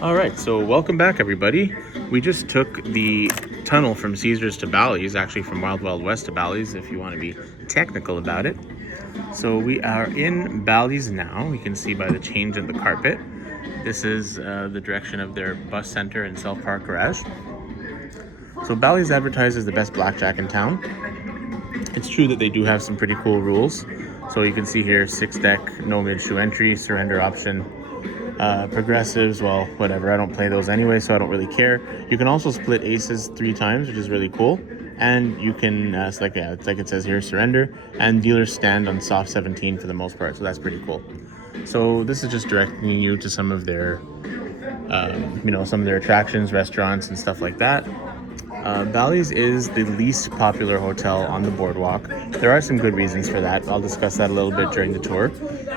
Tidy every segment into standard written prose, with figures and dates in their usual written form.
All right, so welcome back, everybody. We just took the tunnel from Caesars to Bally's, actually from Wild Wild West to Bally's, if you want to be technical about it. So we are in Bally's now. You can see by the change in the carpet. This is the direction of their bus center and self-park garage. So Bally's advertised as the best blackjack in town. It's true that they do have some pretty cool rules. So you can see here, 6-deck, no mid-shoe entry, surrender option, progressives, well, whatever. I don't play those anyway, so I don't really care. You can also split aces 3 times, which is really cool. And you can, it's like it says here, surrender. And dealers stand on soft 17 for the most part, so that's pretty cool. So this is just directing you to some of their, some of their attractions, restaurants, and stuff like that. Bally's is the least popular hotel on the boardwalk. There are some good reasons for that. I'll discuss that a little bit during the tour.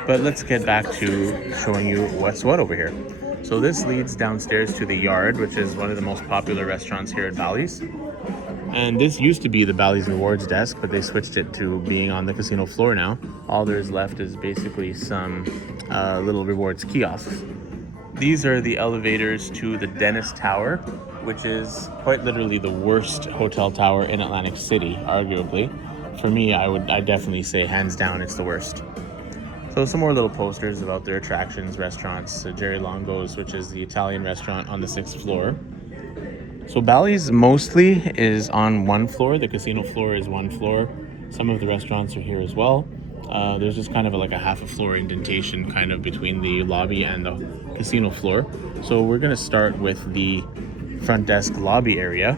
But let's get back to showing you what's what over here. So this leads downstairs to the Yard, which is one of the most popular restaurants here at Bally's. And this used to be the Bally's Rewards desk, but they switched it to being on the casino floor now. All there is left is basically some little rewards kiosks. These are the elevators to the Dennis Tower, which is quite literally the worst hotel tower in Atlantic City, arguably. For me, I'd definitely say hands down it's the worst. So some more little posters about their attractions, restaurants. Jerry Longo's, which is the Italian restaurant on the 6th floor. So Bally's mostly is on one floor. The casino floor is one floor. Some of the restaurants are here as well. There's just kind of like a half a floor indentation kind of between the lobby and the casino floor. So we're going to start with the front desk lobby area,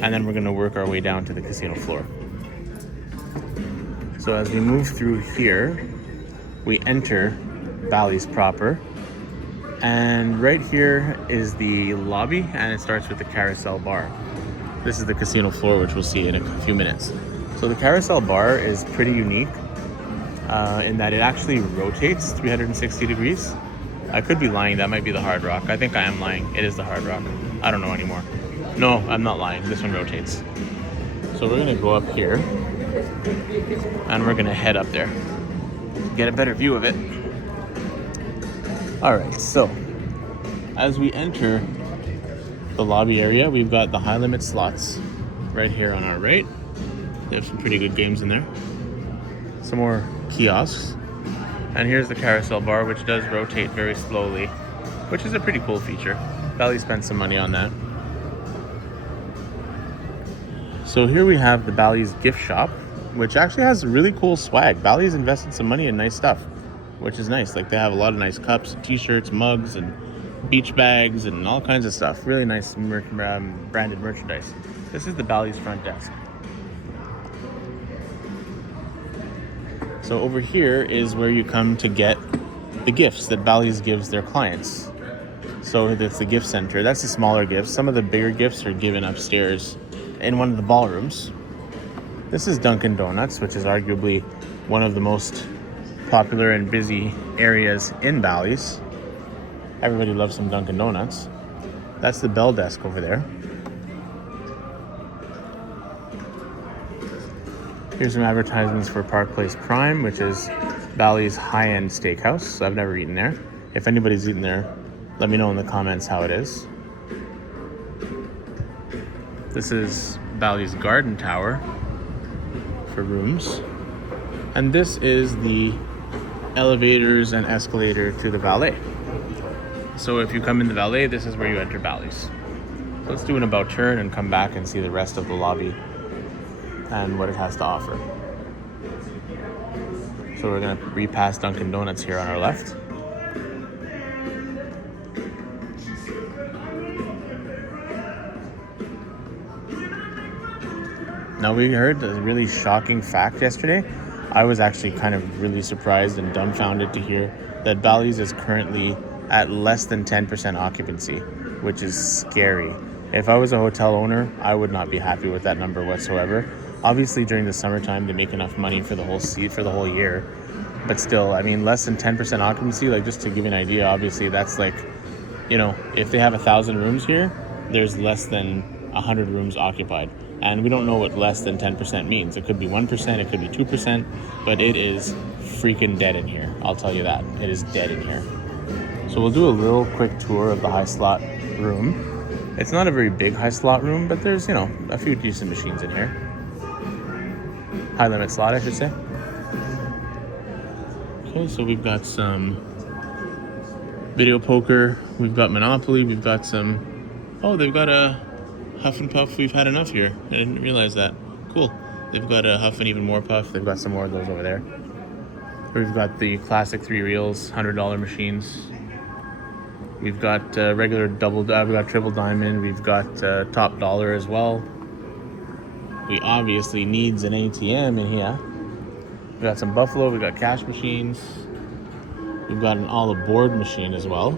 and then we're going to work our way down to the casino floor. So as we move through here, we enter Bally's proper, and right here is the lobby, and it starts with the carousel bar. This is the casino floor, which we'll see in a few minutes. So the carousel bar is pretty unique in that it actually rotates 360 degrees. I could be lying. That might be the Hard Rock. I think I am lying. It is the Hard Rock. I don't know anymore. No, I'm not lying. This one rotates. So we're going to go up here, and we're going to head up there. Get a better view of it. All right, so as we enter the lobby area, we've got the high limit slots right here on our right. They have some pretty good games in there. Some more kiosks. And here's the carousel bar, which does rotate very slowly, which is a pretty cool feature. Bally spent some money on that. So here we have the Bally's gift shop, which actually has really cool swag. Bally's invested some money in nice stuff, which is nice. Like they have a lot of nice cups, t-shirts, mugs, and beach bags, and all kinds of stuff. Really nice branded merchandise. This is the Bally's front desk. So over here is where you come to get the gifts that Bally's gives their clients. So that's the gift center. That's the smaller gifts. Some of the bigger gifts are given upstairs in one of the ballrooms. This is Dunkin' Donuts, which is arguably one of the most popular and busy areas in Bally's. Everybody loves some Dunkin' Donuts. That's the bell desk over there. Here's some advertisements for Park Place Prime, which is Bally's high-end steakhouse. So I've never eaten there. If anybody's eaten there, let me know in the comments how it is. This is Bally's Garden Tower for rooms. And this is the elevators and escalator to the valet. So if you come in the valet, this is where you enter Bally's. So let's do an about turn and come back and see the rest of the lobby and what it has to offer. So we're gonna repass Dunkin' Donuts here on our left. Now we heard a really shocking fact yesterday. I was actually kind of really surprised and dumbfounded to hear that Bally's is currently at less than 10% occupancy, which is scary. If I was a hotel owner, I would not be happy with that number whatsoever. Obviously, during the summertime, they make enough money for the whole year. But still, I mean, less than 10% occupancy, like just to give you an idea, obviously that's like, if they have 1,000 rooms here, there's less than 100 rooms occupied. And we don't know what less than 10% means. It could be 1%, it could be 2%, but it is freaking dead in here. I'll tell you that. It is dead in here. So we'll do a little quick tour of the high slot room. It's not a very big high slot room, but there's, you know, a few decent machines in here. High limit slot, I should say. Okay, so we've got some video poker, we've got Monopoly, we've got some, oh, they've got a Huff and Puff. We've had enough here. I didn't realize that. Cool. They've got a Huff and Even More Puff. They've got some more of those over there. We've got the classic 3 reels, $100 machines. We've got regular we've got triple diamond. We've got top dollar as well. We obviously needs an ATM in here. We got some Buffalo. We got cash machines. We've got an all aboard machine as well.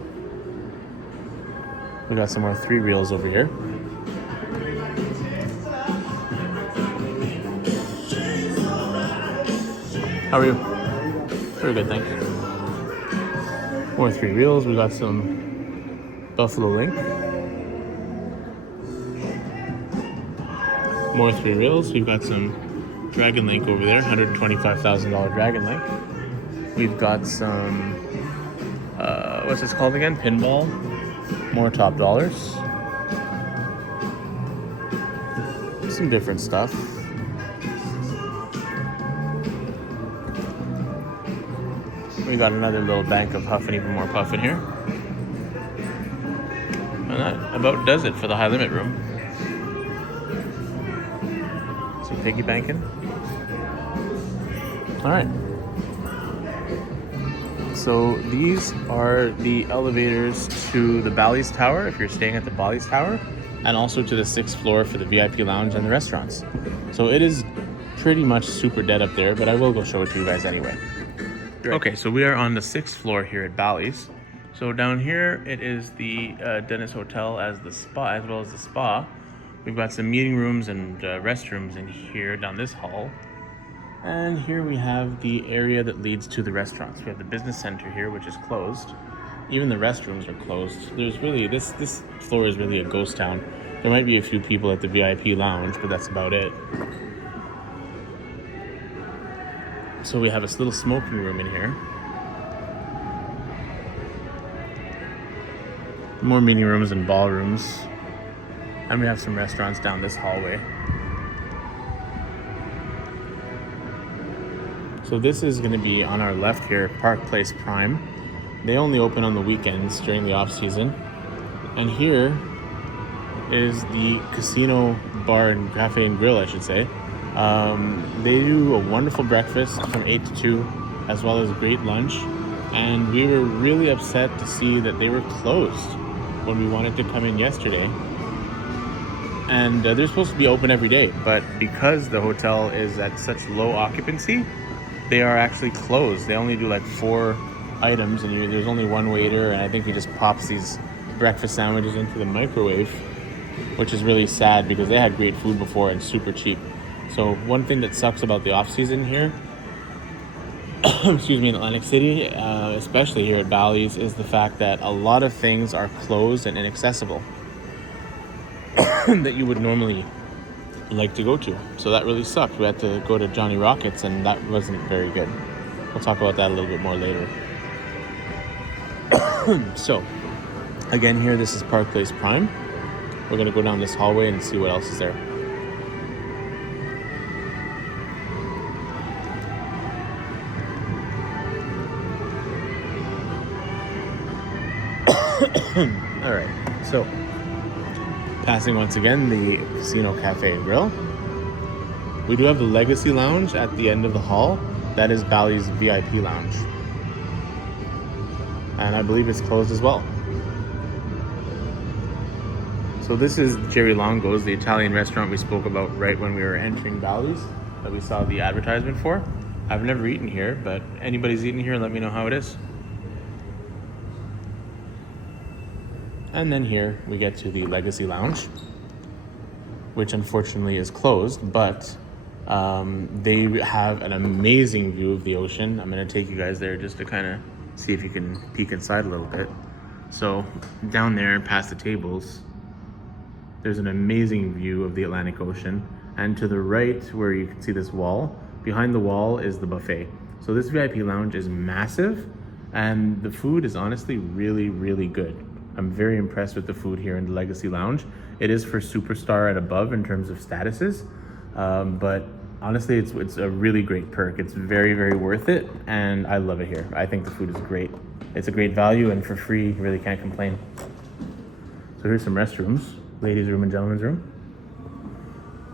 We got some more 3 reels over here. How are you? Very good, thanks. More 3 reels. We got some Buffalo Link. More 3 reels. We've got some Dragon Link over there, $125,000 Dragon Link. We've got some, what's this called again? Pinball. More top dollars. Some different stuff. We got another little bank of Huff and Even More Puff in here. And that about does it for the high limit room. Some piggy banking. All right. So these are the elevators to the Bally's Tower if you're staying at the Bally's Tower, and also to the 6th floor for the VIP lounge and the restaurants. So it is pretty much super dead up there, but I will go show it to you guys anyway. Okay, so we are on the 6th floor here at Bally's. So down here it is the Dennis Hotel as the spa, as well as the spa. We've got some meeting rooms and restrooms in here down this hall. And here we have the area that leads to the restaurants. We have the business center here, which is closed. Even the restrooms are closed. There's really, this floor is really a ghost town. There might be a few people at the VIP lounge, but that's about it. So we have this little smoking room in here. More meeting rooms and ballrooms. And we have some restaurants down this hallway. So this is going to be on our left here, Park Place Prime. They only open on the weekends during the off season. And here is the casino bar and cafe and grill, I should say. They do a wonderful breakfast from 8 to 2, as well as great lunch. And we were really upset to see that they were closed when we wanted to come in yesterday. And they're supposed to be open every day, but because the hotel is at such low occupancy, they are actually closed. They only do like 4 items, and there's only one waiter, and I think he just pops these breakfast sandwiches into the microwave, which is really sad because they had great food before and super cheap. So one thing that sucks about the off season here, excuse me, in Atlantic City, especially here at Bally's, is the fact that a lot of things are closed and inaccessible that you would normally like to go to. So that really sucked. We had to go to Johnny Rockets, and that wasn't very good. We'll talk about that a little bit more later. So again, here, this is Park Place Prime. We're gonna go down this hallway and see what else is there. All right, so passing once again the Casino Cafe and Grill. We do have the Legacy Lounge at the end of the hall. That is Bally's VIP lounge. And I believe it's closed as well. So this is Jerry Longo's, the Italian restaurant we spoke about right when we were entering Bally's, that we saw the advertisement for. I've never eaten here, but anybody's eaten here, let me know how it is. And then here we get to the Legacy Lounge, which unfortunately is closed, but they have an amazing view of the ocean. I'm going to take you guys there just to kind of see if you can peek inside a little bit. So down there past the tables, there's an amazing view of the Atlantic Ocean. And to the right, where you can see this wall, behind the wall is the buffet. So this VIP lounge is massive, And the food is honestly really, really good. I'm very impressed with the food here in the Legacy Lounge. It is for superstar and above in terms of statuses, but honestly, it's a really great perk. It's very, very worth it, and I love it here. I think the food is great. It's a great value, and for free, you really can't complain. So here's some restrooms, ladies' room and gentlemen's room.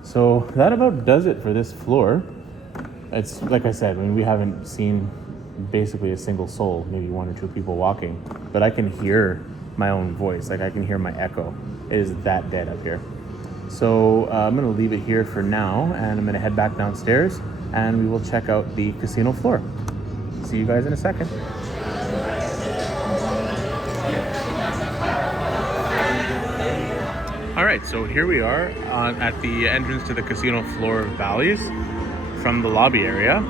So that about does it for this floor. It's like I said, I mean, we haven't seen basically a single soul, maybe one or two people walking, but I can hear my own voice. Like I can hear my echo. It is that dead up here. So I'm gonna leave it here for now, and I'm gonna head back downstairs and we will check out the casino floor. See you guys in a second. All right, so here we are at the entrance to the casino floor of Bally's from the lobby area.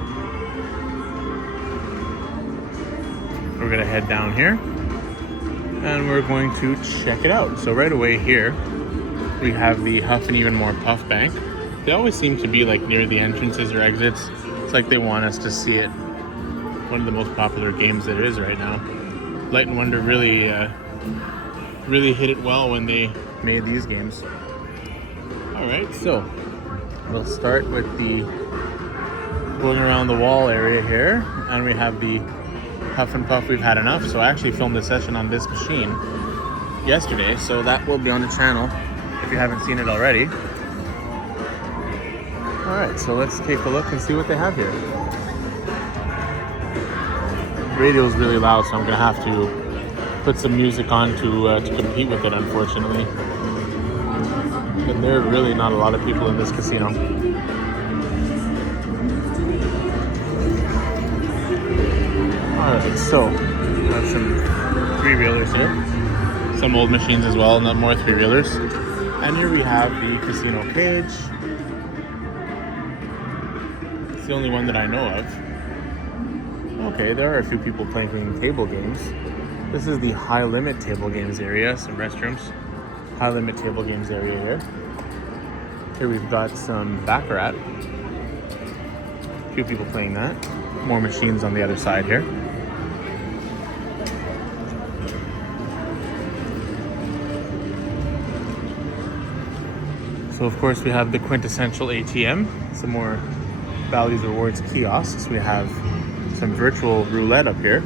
We're gonna head down here and we're going to check it out. So right away here, we have the Huff and Even More Puff Bank. They always seem to be like near the entrances or exits. It's like they want us to see it. One of the most popular games that it is right now. Light and Wonder really hit it well when they made these games. All right, so we'll start with the going around the wall area here, and we have the Huff and Puff We've Had Enough. So I actually filmed a session on this machine yesterday, so that will be on the channel if you haven't seen it already. All right, so let's take a look and see what they have here. The radio is really loud, so I'm gonna have to put some music on to compete with it, unfortunately. And there are really not a lot of people in this casino. Alright, so we have some three-reelers here. Some old machines as well, not more three-reelers. And here we have the casino cage. It's the only one that I know of. Okay, there are a few people playing table games. This is the high limit table games area, some restrooms. High limit table games area here. Here we've got some Baccarat. A few people playing that. More machines on the other side here. So of course we have the quintessential ATM, some more Bally's Rewards kiosks. We have some virtual roulette up here.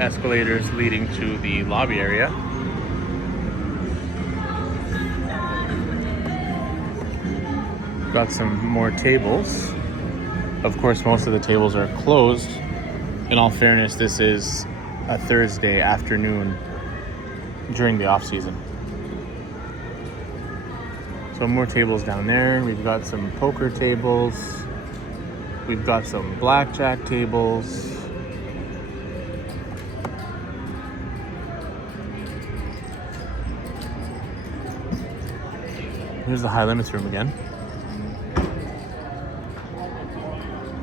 Escalators leading to the lobby area. Got some more tables. Of course, most of the tables are closed. In all fairness, this is a Thursday afternoon during the off season. So more tables down there. We've got some poker tables. We've got some blackjack tables. Here's the high limits room again.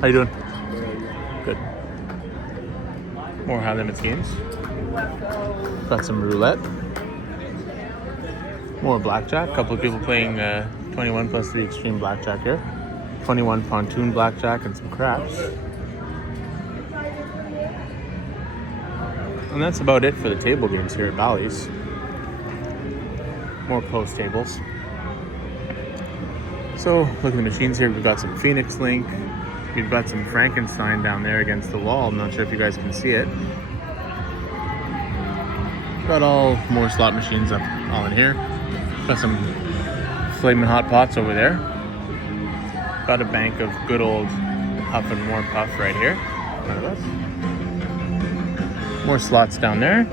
How you doing? Good. More high limits games. Got some roulette. More blackjack. A couple of people playing 21 plus 3 extreme blackjack here. 21 pontoon blackjack and some craps. And that's about it for the table games here at Bally's. More closed tables. So look at the machines here. We've got some Phoenix Link. We've got some Frankenstein down there against the wall. I'm not sure if you guys can see it. Got all more slot machines up all in here. Got some flaming hot pots over there. Got a bank of good old Huff and More Puff right here. One of those. More slots down there.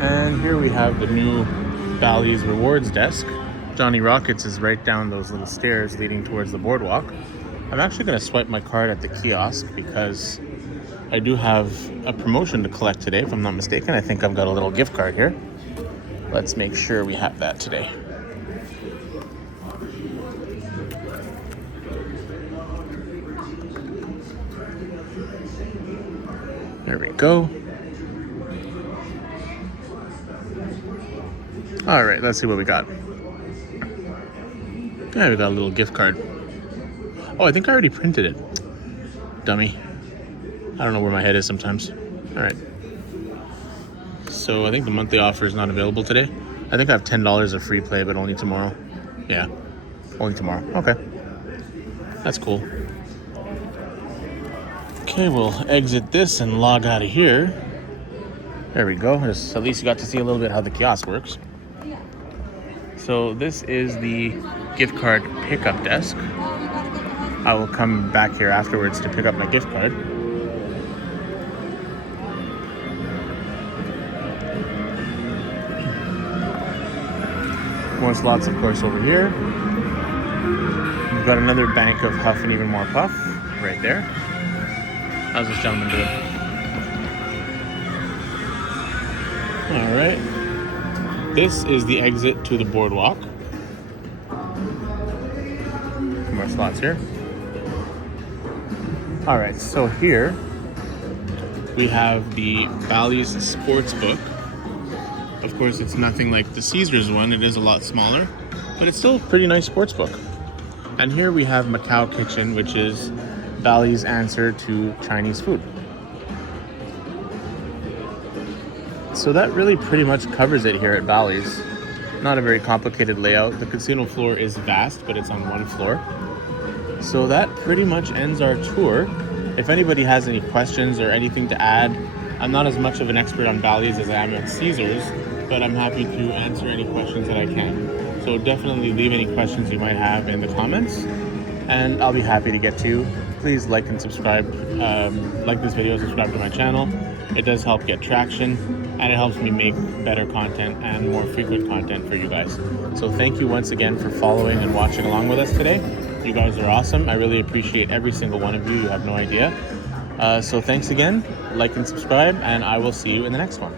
And here we have the new Bally's Rewards desk. Johnny Rockets is right down those little stairs leading towards the boardwalk. I'm actually going to swipe my card at the kiosk because I do have a promotion to collect today, if I'm not mistaken. I think I've got a little gift card here. Let's make sure we have that today. There we go. All right, let's see what we got. Yeah, we got a little gift card. Oh, I think I already printed it. Dummy. I don't know where my head is sometimes. All right. So I think the monthly offer is not available today. I think I have $10 of free play, but only tomorrow. Yeah, only tomorrow. Okay. That's cool. Okay, we'll exit this and log out of here. There we go. Just, at least you got to see a little bit how the kiosk works. So this is the gift card pickup desk. I will come back here afterwards to pick up my gift card. More slots, of course, over here. We've got another bank of Huff and Even More Puff right there. How's this gentleman doing? All right. This is the exit to the boardwalk. More slots here. All right, so here we have the Bally's Sportsbook. Of course, it's nothing like the Caesars one. It is a lot smaller, but it's still a pretty nice sportsbook. And here we have Macau Kitchen, which is Bally's answer to Chinese food. So that really pretty much covers it here at Bally's. Not a very complicated layout. The casino floor is vast, but it's on one floor. So that pretty much ends our tour. If anybody has any questions or anything to add, I'm not as much of an expert on Bally's as I am at Caesars, but I'm happy to answer any questions that I can. So definitely leave any questions you might have in the comments, and I'll be happy to get to you. Please like and subscribe. Like this video, subscribe to my channel. It does help get traction, and it helps me make better content and more frequent content for you guys. So thank you once again for following and watching along with us today. You guys are awesome. I really appreciate every single one of you. You have no idea. So thanks again. Like and subscribe, and I will see you in the next one.